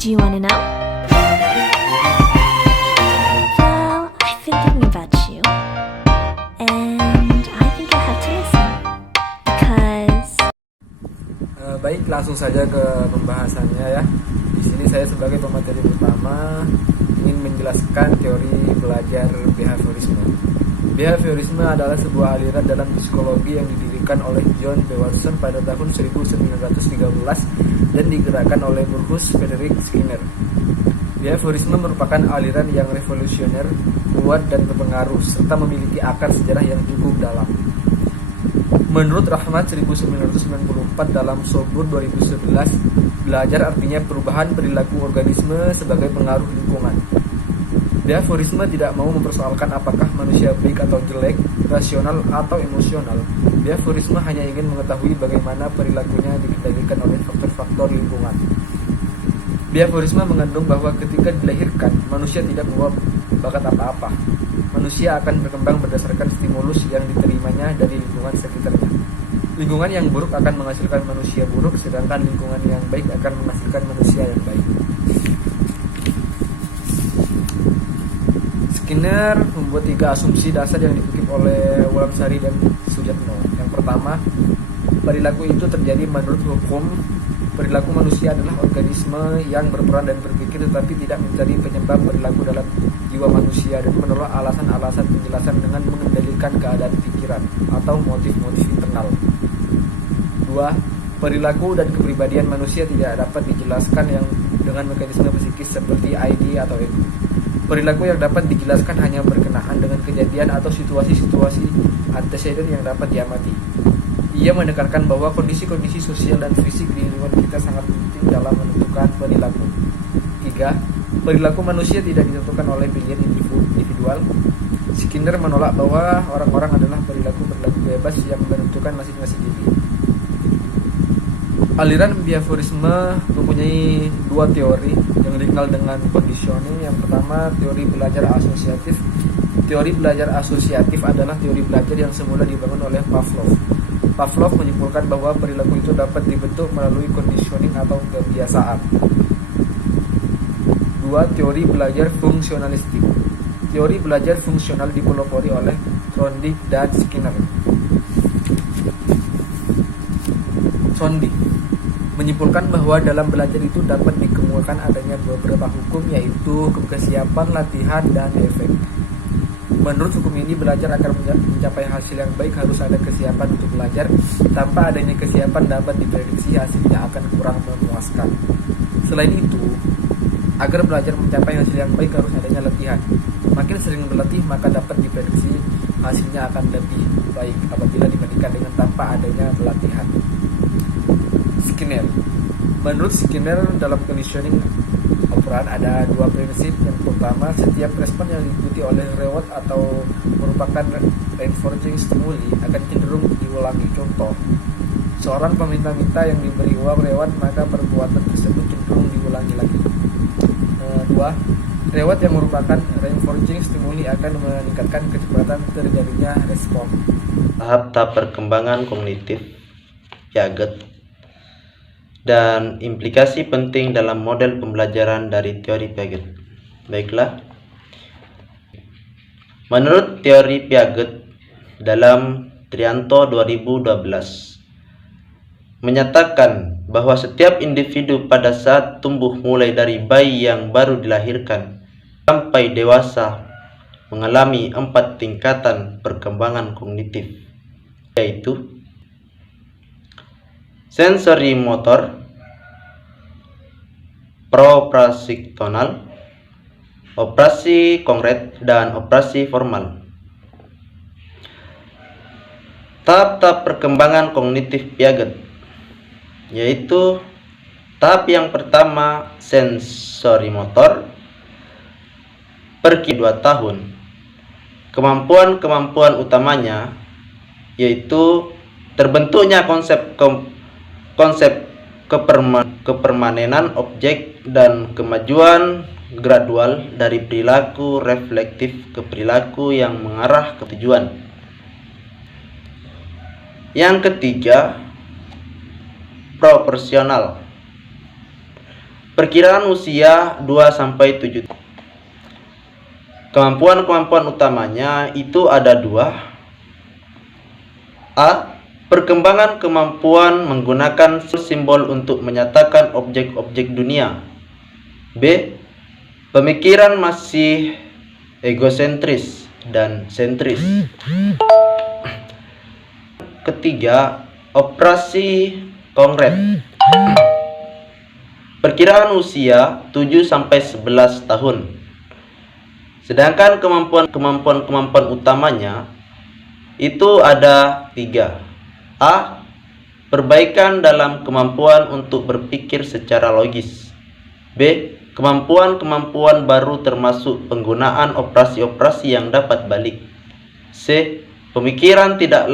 Do you want to know? Well, I've been thinking about you. And I think I have to listen. Because... Baik, langsung saja ke pembahasannya ya. Di sini saya sebagai pemateri utama ingin menjelaskan teori belajar behaviorisme. Behaviorisme adalah sebuah aliran dalam psikologi yang didirikan oleh John B. Watson pada tahun 1913 dan digerakkan oleh Bruce Frederick Skinner. Behaviorisme merupakan aliran yang revolusioner, kuat dan berpengaruh, serta memiliki akar sejarah yang cukup dalam. Menurut Rahmat 1994 dalam Sobur 2011, belajar artinya perubahan perilaku organisme sebagai pengaruh lingkungan. Behaviorisme tidak mau mempersoalkan apakah manusia baik atau jelek, rasional atau emosional. Behaviorisme hanya ingin mengetahui bagaimana perilakunya dikendalikan oleh faktor-faktor lingkungan. Behaviorisme mengandung bahwa ketika dilahirkan, manusia tidak membawa bakat apa-apa. Manusia akan berkembang berdasarkan stimulus yang diterimanya dari lingkungan sekitarnya. Lingkungan yang buruk akan menghasilkan manusia buruk, sedangkan lingkungan yang baik akan menghasilkan manusia yang baik. Skinner membuat 3 asumsi dasar yang dikutip oleh Wulandari dan Sujatno. Yang pertama, perilaku itu terjadi menurut hukum. Perilaku manusia adalah organisme yang berperan dan berpikir tetapi tidak mencari penyebab perilaku dalam jiwa manusia dan menolak alasan-alasan penjelasan dengan mengendalikan keadaan pikiran atau motif-motif internal. 2. Perilaku dan kepribadian manusia tidak dapat dijelaskan yang dengan mekanisme psikis seperti ID atau ego. Perilaku yang dapat dijelaskan hanya berkenaan dengan kejadian atau situasi-situasi antecedent yang dapat diamati. Ia menekankan bahwa kondisi-kondisi sosial dan fisik di lingkungan kita sangat penting dalam menentukan perilaku. 3. Perilaku manusia tidak ditentukan oleh pilihan individual. Skinner menolak bahwa orang-orang adalah perilaku bebas yang menentukan masing-masing diri. Aliran behaviorisme mempunyai 2 teori yang dikenal dengan conditioning. Yang pertama, teori belajar asosiatif. Teori belajar asosiatif adalah teori belajar yang semula dibangun oleh Pavlov. Pavlov menyimpulkan bahwa perilaku itu dapat dibentuk melalui conditioning atau kebiasaan. 2. Teori belajar fungsionalistik. Teori belajar fungsional dipelopori oleh Thorndike dan Skinner. Thorndike menyimpulkan bahwa dalam belajar itu dapat dikemukakan adanya beberapa hukum, yaitu kesiapan, latihan, dan efek. Menurut hukum ini, belajar agar mencapai hasil yang baik harus ada kesiapan untuk belajar. Tanpa adanya kesiapan dapat diprediksi hasilnya akan kurang memuaskan. Selain itu, agar belajar mencapai hasil yang baik harus adanya latihan. Makin sering berlatih maka dapat diprediksi hasilnya akan lebih baik apabila dibandingkan dengan tanpa adanya pelatihan. Skinner. Menurut Skinner, dalam conditioning operan ada 2 prinsip. Yang pertama, setiap respon yang diikuti oleh reward atau merupakan reinforcing stimuli akan cenderung diulangi. Contoh, seorang peminta-minta yang diberi uang reward maka perbuatan tersebut cenderung diulangi lagi. 2. Reward yang merupakan reinforcing stimuli akan meningkatkan kecepatan terjadinya respon. Tahap-tahap perkembangan kognitif Piaget dan implikasi penting dalam model pembelajaran dari teori Piaget. Baiklah, menurut teori Piaget dalam Trianto 2012 menyatakan bahwa setiap individu pada saat tumbuh mulai dari bayi yang baru dilahirkan sampai dewasa mengalami 4 tingkatan perkembangan kognitif, yaitu sensori motor, proprasictonal, operasi konkret, dan operasi formal. Tahap-tahap perkembangan kognitif Piaget, yaitu tahap yang pertama sensori motor, per 2 tahun. Kemampuan-kemampuan utamanya yaitu terbentuknya konsep kepermanenan objek dan kemajuan gradual dari perilaku reflektif ke perilaku yang mengarah ke tujuan. Yang ketiga, proporsional. Perkiraan usia 2-7 tahun. Kemampuan-kemampuan utamanya itu ada 2. A. Perkembangan kemampuan menggunakan simbol untuk menyatakan objek-objek dunia. B. Pemikiran masih egosentris dan sentris. Ketiga, operasi konkret. Perkiraan usia 7-11 tahun. Sedangkan kemampuan utamanya itu ada 3. A. Perbaikan dalam kemampuan untuk berpikir secara logis. B. Kemampuan baru termasuk penggunaan operasi-operasi yang dapat balik. C. Pemikiran tidak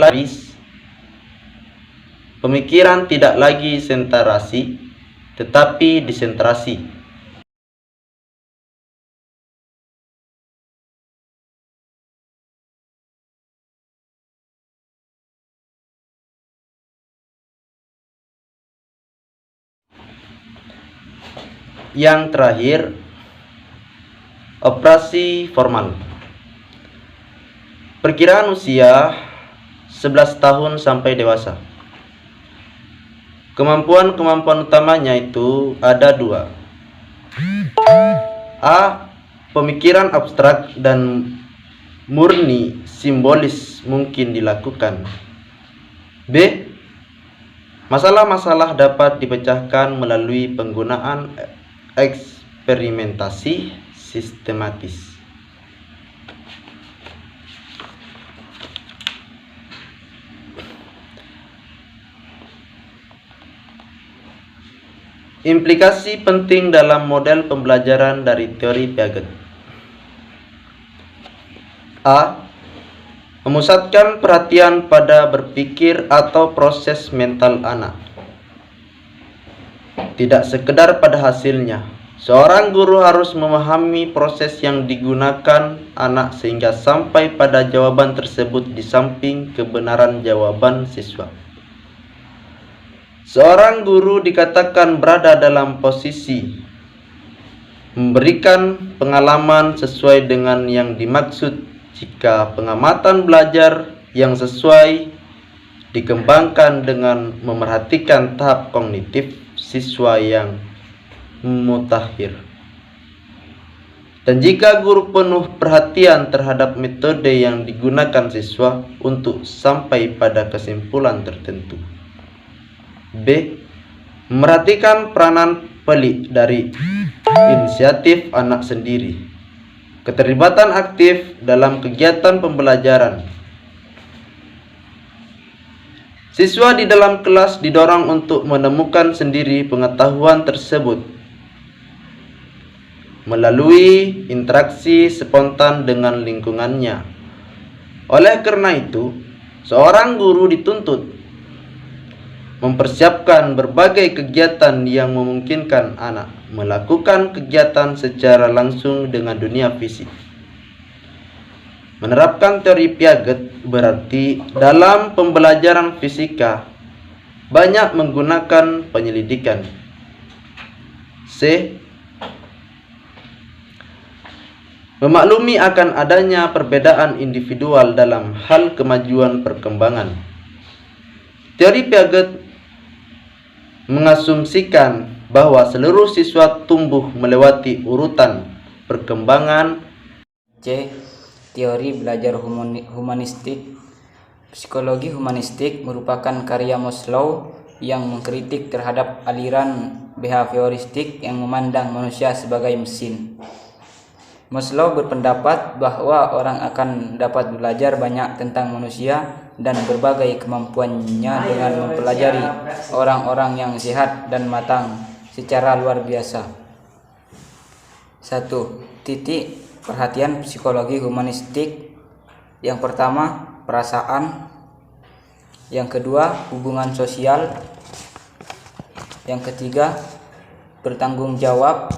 lagi sentrasi, tetapi disentrasi. Yang terakhir, operasi formal. Perkiraan usia 11 tahun sampai dewasa. Kemampuan utamanya itu ada 2. A. Pemikiran abstrak dan murni simbolis mungkin dilakukan. B. Masalah-masalah dapat dipecahkan melalui penggunaan eksperimentasi sistematis. Implikasi penting dalam model pembelajaran dari teori Piaget. A. Memusatkan perhatian pada berpikir atau proses mental anak, tidak sekedar pada hasilnya. Seorang guru harus memahami proses yang digunakan anak sehingga sampai pada jawaban tersebut di samping kebenaran jawaban siswa. Seorang guru dikatakan berada dalam posisi memberikan pengalaman sesuai dengan yang dimaksud jika pengamatan belajar yang sesuai dikembangkan dengan memerhatikan tahap kognitif siswa yang mutakhir. Dan jika guru penuh perhatian terhadap metode yang digunakan siswa untuk sampai pada kesimpulan tertentu. B. Merhatikan peranan pelik dari inisiatif anak sendiri, keterlibatan aktif dalam kegiatan pembelajaran. Siswa di dalam kelas didorong untuk menemukan sendiri pengetahuan tersebut melalui interaksi spontan dengan lingkungannya. Oleh karena itu, seorang guru dituntut mempersiapkan berbagai kegiatan yang memungkinkan anak melakukan kegiatan secara langsung dengan dunia fisik. Menerapkan teori Piaget berarti dalam pembelajaran fisika banyak menggunakan penyelidikan. C. Memaklumi akan adanya perbedaan individual dalam hal kemajuan perkembangan. Teori Piaget mengasumsikan bahwa seluruh siswa tumbuh melewati urutan perkembangan. C. Teori belajar humanistik. Psikologi humanistik merupakan karya Maslow yang mengkritik terhadap aliran behavioristik yang memandang manusia sebagai mesin. Maslow berpendapat bahwa orang akan dapat belajar banyak tentang manusia dan berbagai kemampuannya dengan mempelajari orang-orang yang sehat dan matang secara luar biasa. 1. Titik perhatian psikologi humanistik. Yang pertama, perasaan. Yang kedua, hubungan sosial. Yang ketiga, bertanggung jawab.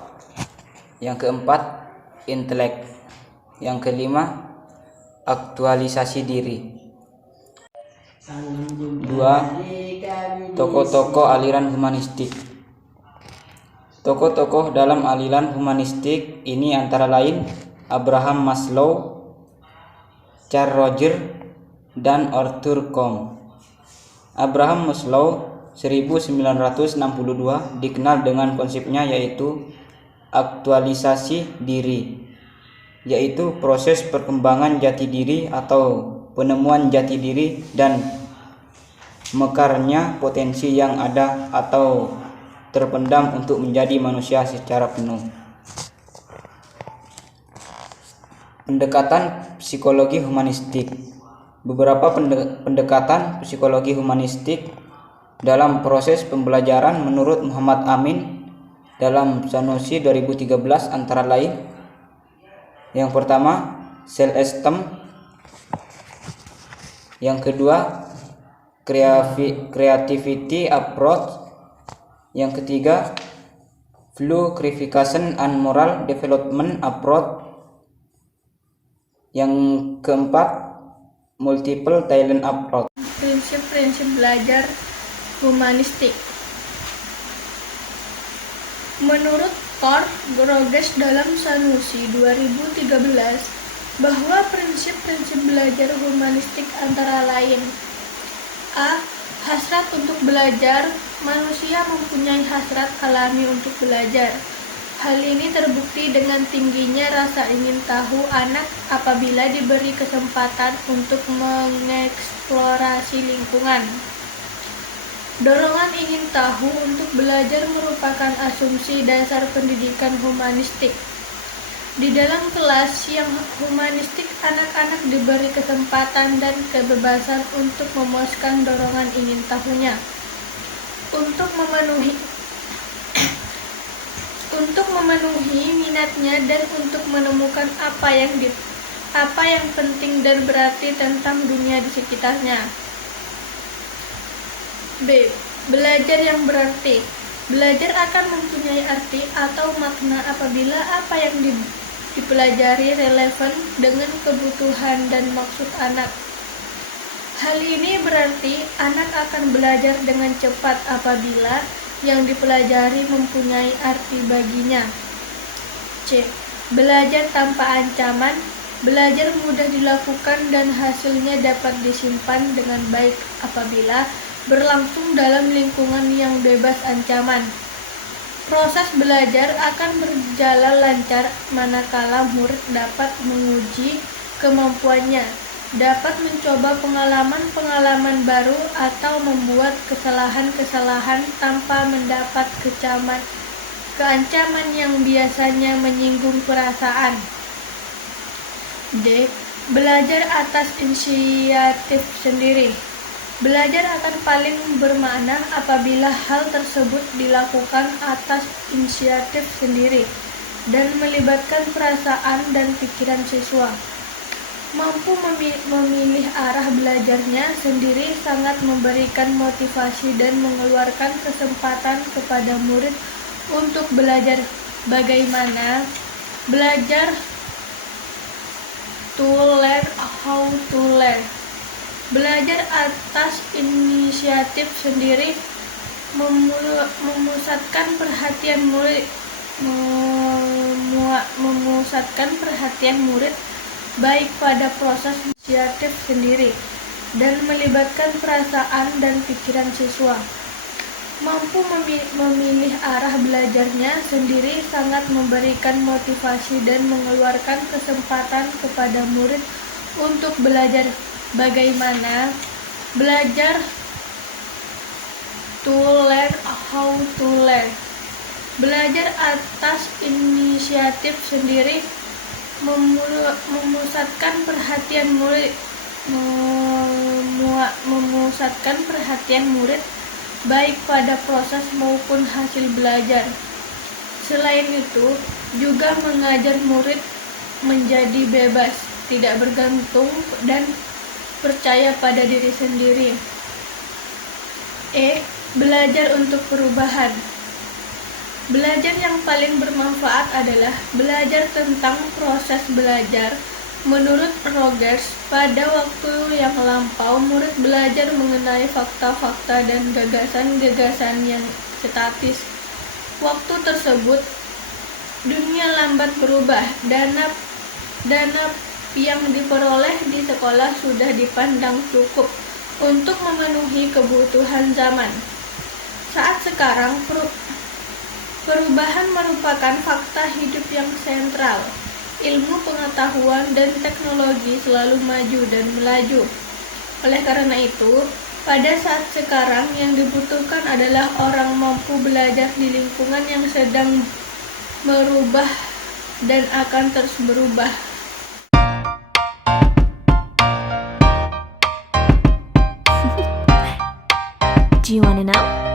Yang keempat, intelek. Yang kelima, aktualisasi diri. 2. Tokoh-tokoh aliran humanistik. Tokoh-tokoh dalam aliran humanistik ini antara lain Abraham Maslow, Carl Rogers, dan Arthur Combe. Abraham Maslow 1962 dikenal dengan konsepnya yaitu aktualisasi diri, yaitu proses perkembangan jati diri atau penemuan jati diri dan mekarnya potensi yang ada atau terpendam untuk menjadi manusia secara penuh. Pendekatan psikologi humanistik. Beberapa pendekatan psikologi humanistik dalam proses pembelajaran menurut Muhammad Amin dalam Sanusi 2013 antara lain: yang pertama, self-esteem; yang kedua, creativity approach; yang ketiga, value clarification and moral development approach; yang keempat, multiple talent approach. Prinsip-prinsip belajar humanistik. Menurut Carl Rogers dalam Sanusi 2013 bahwa prinsip-prinsip belajar humanistik antara lain: A. Hasrat untuk belajar. Manusia mempunyai hasrat alami untuk belajar. Hal ini terbukti dengan tingginya rasa ingin tahu anak apabila diberi kesempatan untuk mengeksplorasi lingkungan. Dorongan ingin tahu untuk belajar merupakan asumsi dasar pendidikan humanistik. Di dalam kelas yang humanistik, anak-anak diberi kesempatan dan kebebasan untuk memuaskan dorongan ingin tahunya. Untuk memenuhi minatnya dan untuk menemukan apa yang penting dan berarti tentang dunia di sekitarnya. B. Belajar yang berarti. Belajar akan mempunyai arti atau makna apabila apa yang dipelajari relevan dengan kebutuhan dan maksud anak. Hal ini berarti anak akan belajar dengan cepat apabila yang dipelajari mempunyai arti baginya. C. Belajar tanpa ancaman. Belajar mudah dilakukan dan hasilnya dapat disimpan dengan baik apabila berlangsung dalam lingkungan yang bebas ancaman. Proses belajar akan berjalan lancar manakala murid dapat menguji kemampuannya, dapat mencoba pengalaman-pengalaman baru atau membuat kesalahan-kesalahan tanpa mendapat keancaman yang biasanya menyinggung perasaan. D. Belajar atas inisiatif sendiri. Belajar akan paling bermakna apabila hal tersebut dilakukan atas inisiatif sendiri dan melibatkan perasaan dan pikiran siswa. Mampu memilih arah belajarnya sendiri sangat memberikan motivasi dan mengeluarkan kesempatan kepada murid untuk belajar. Bagaimana? Belajar to learn how to learn. Belajar atas inisiatif sendiri memusatkan perhatian murid baik pada proses inisiatif sendiri dan melibatkan perasaan dan pikiran siswa. Mampu memilih arah belajarnya sendiri sangat memberikan motivasi dan mengeluarkan kesempatan kepada murid untuk belajar. Bagaimana? Belajar to learn how to learn. Belajar atas inisiatif sendiri memusatkan perhatian murid baik pada proses maupun hasil belajar. Selain itu, juga mengajar murid menjadi bebas, tidak bergantung dan percaya pada diri sendiri. E. Belajar untuk perubahan. Belajar yang paling bermanfaat adalah belajar tentang proses belajar. Menurut Rogers, pada waktu yang lampau, murid belajar mengenai fakta-fakta dan gagasan-gagasan yang statis. waktu tersebut, dunia lambat berubah. Dana yang diperoleh di sekolah sudah dipandang cukup untuk memenuhi kebutuhan zaman. Saat sekarang, perubahan merupakan fakta hidup yang sentral. Ilmu pengetahuan dan teknologi selalu maju dan melaju. Oleh karena itu, pada saat sekarang yang dibutuhkan adalah orang mampu belajar di lingkungan yang sedang merubah dan akan terus berubah. Do you want to know?